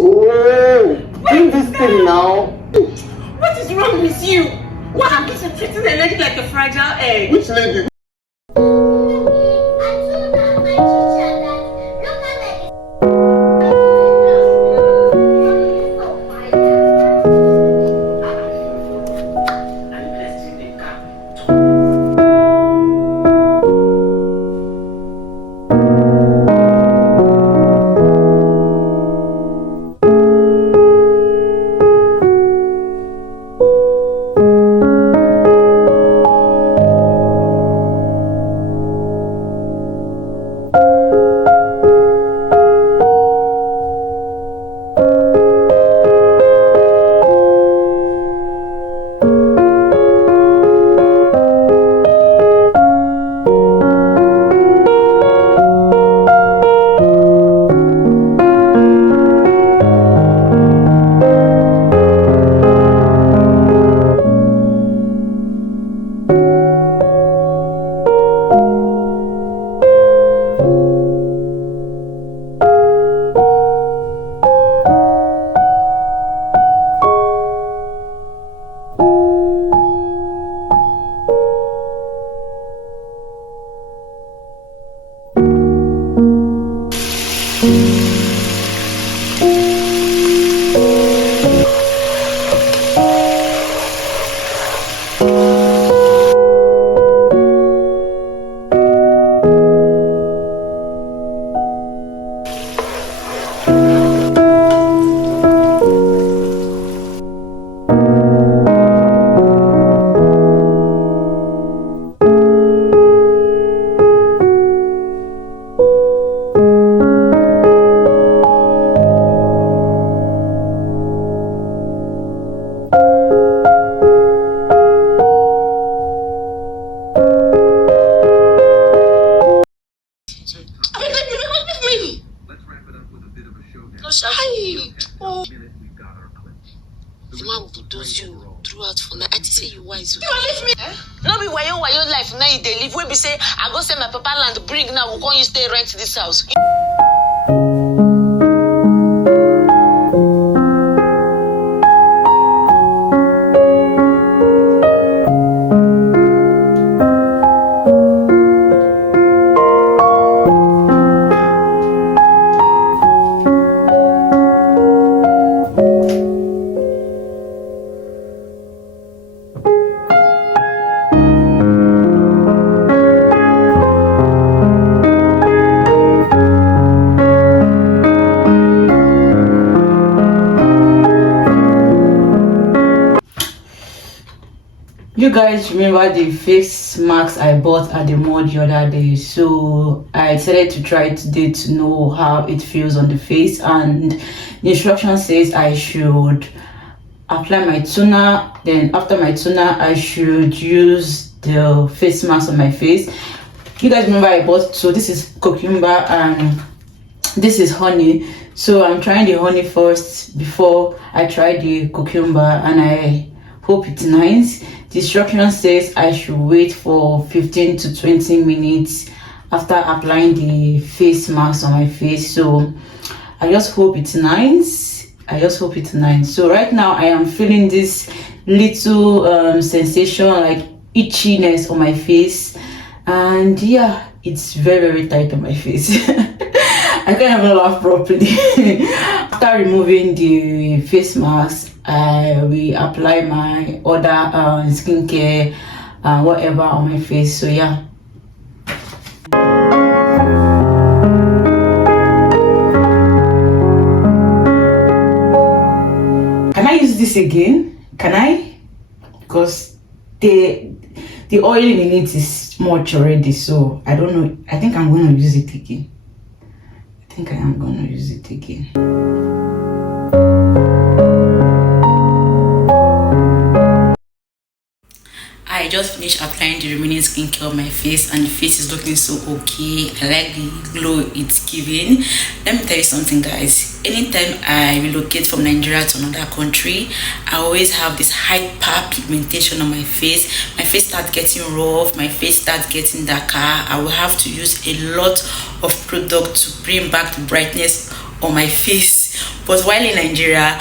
Oh, do this thing now. What is wrong with you? What happened to treating a lady like a fragile egg? Which lady? Life now they live. We be say I go send my papa land bring now. We can't you stay rent this house. You guys remember the face masks I bought at the mall the other day, so I decided to try it today to know how it feels on the face. And the instruction says I should apply my toner, then after my toner I should use the face mask on my face. You guys remember I bought, so this is cucumber and this is honey, so I'm trying the honey first before I try the cucumber, and I hope it's nice. The instruction says I should wait for 15 to 20 minutes after applying the face mask on my face. So I just hope it's nice. So right now I am feeling this little sensation like itchiness on my face, and yeah, it's very tight on my face. I can't even laugh properly. After removing the face mask, I will apply my other skincare whatever on my face. So yeah. Can I use this again? Can I? Because the oil in it is much already, so I don't know. I think I'm going to use it again. I just finished applying the remaining skincare on my face, and the face is looking so okay. I like the glow it's giving. Let me tell you something, guys. Anytime I relocate from Nigeria to another country, I always have this hyper pigmentation on my face. My face starts getting rough, my face starts getting darker. I will have to use a lot of product to bring back the brightness on my face. But while in Nigeria,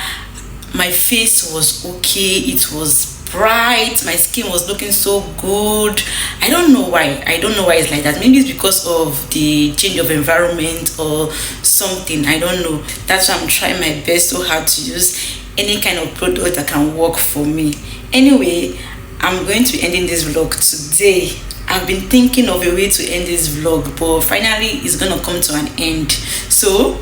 my face was okay, it was bright, my skin was looking so good. I don't know why it's like that. Maybe it's because of the change of environment or something, I don't know. That's why I'm trying my best so hard to use any kind of product that can work for me. Anyway, I'm going to be ending this vlog today. I've been thinking of a way to end this vlog, but finally it's gonna come to an end. So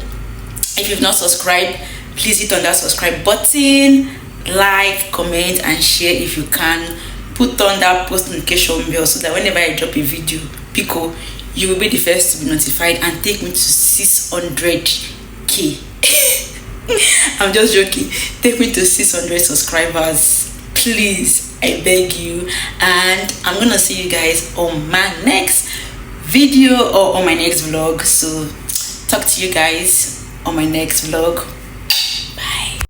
if you've not subscribed, please hit on that subscribe button, like, comment and share if you can. Put on that post notification bell so that whenever I drop a video, Pico, you will be the first to be notified and take me to 600k. I'm just joking. Take me to 600 subscribers, please, I beg you. And I'm gonna see you guys on my next video or on my next vlog. So talk to you guys on my next vlog.